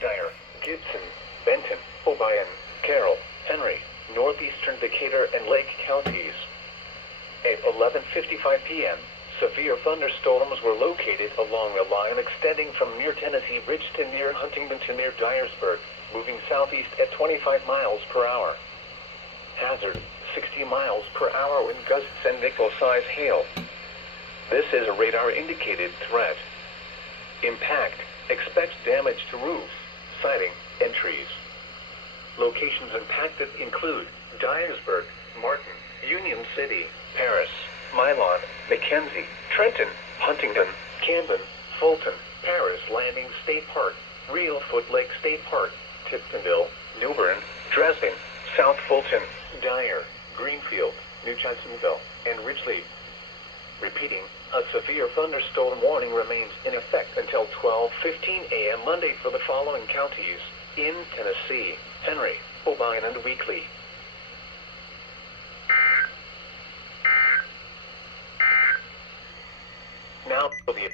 Dyer, Gibson, Benton, Obion, Carroll, Henry, northeastern Decatur, and Lake counties. At 11:55 p.m., severe thunderstorms were located along a line extending from near Tennessee Ridge to near Huntington to near Dyersburg, moving southeast at 25 miles per hour. Hazard, 60 miles per hour wind gusts and nickel-size hail. This is a radar-indicated threat. Impact, expect damage to roofs, siding, and trees. Locations impacted include Dyersburg, Martin, Union City, Paris, Milan, McKenzie, Trenton, Huntington, Camden, Fulton, Paris Landing State Park, Reelfoot Lake State Park, Tiptonville, New Bern, Dresden, South Fulton, Dyer, Greenfield, New Johnsonville, and Ridgely. Repeating, a severe thunderstorm warning remains in effect until 12:15 a.m. Monday for the following counties in Tennessee: Henry, Obion, and Weakley. Now for the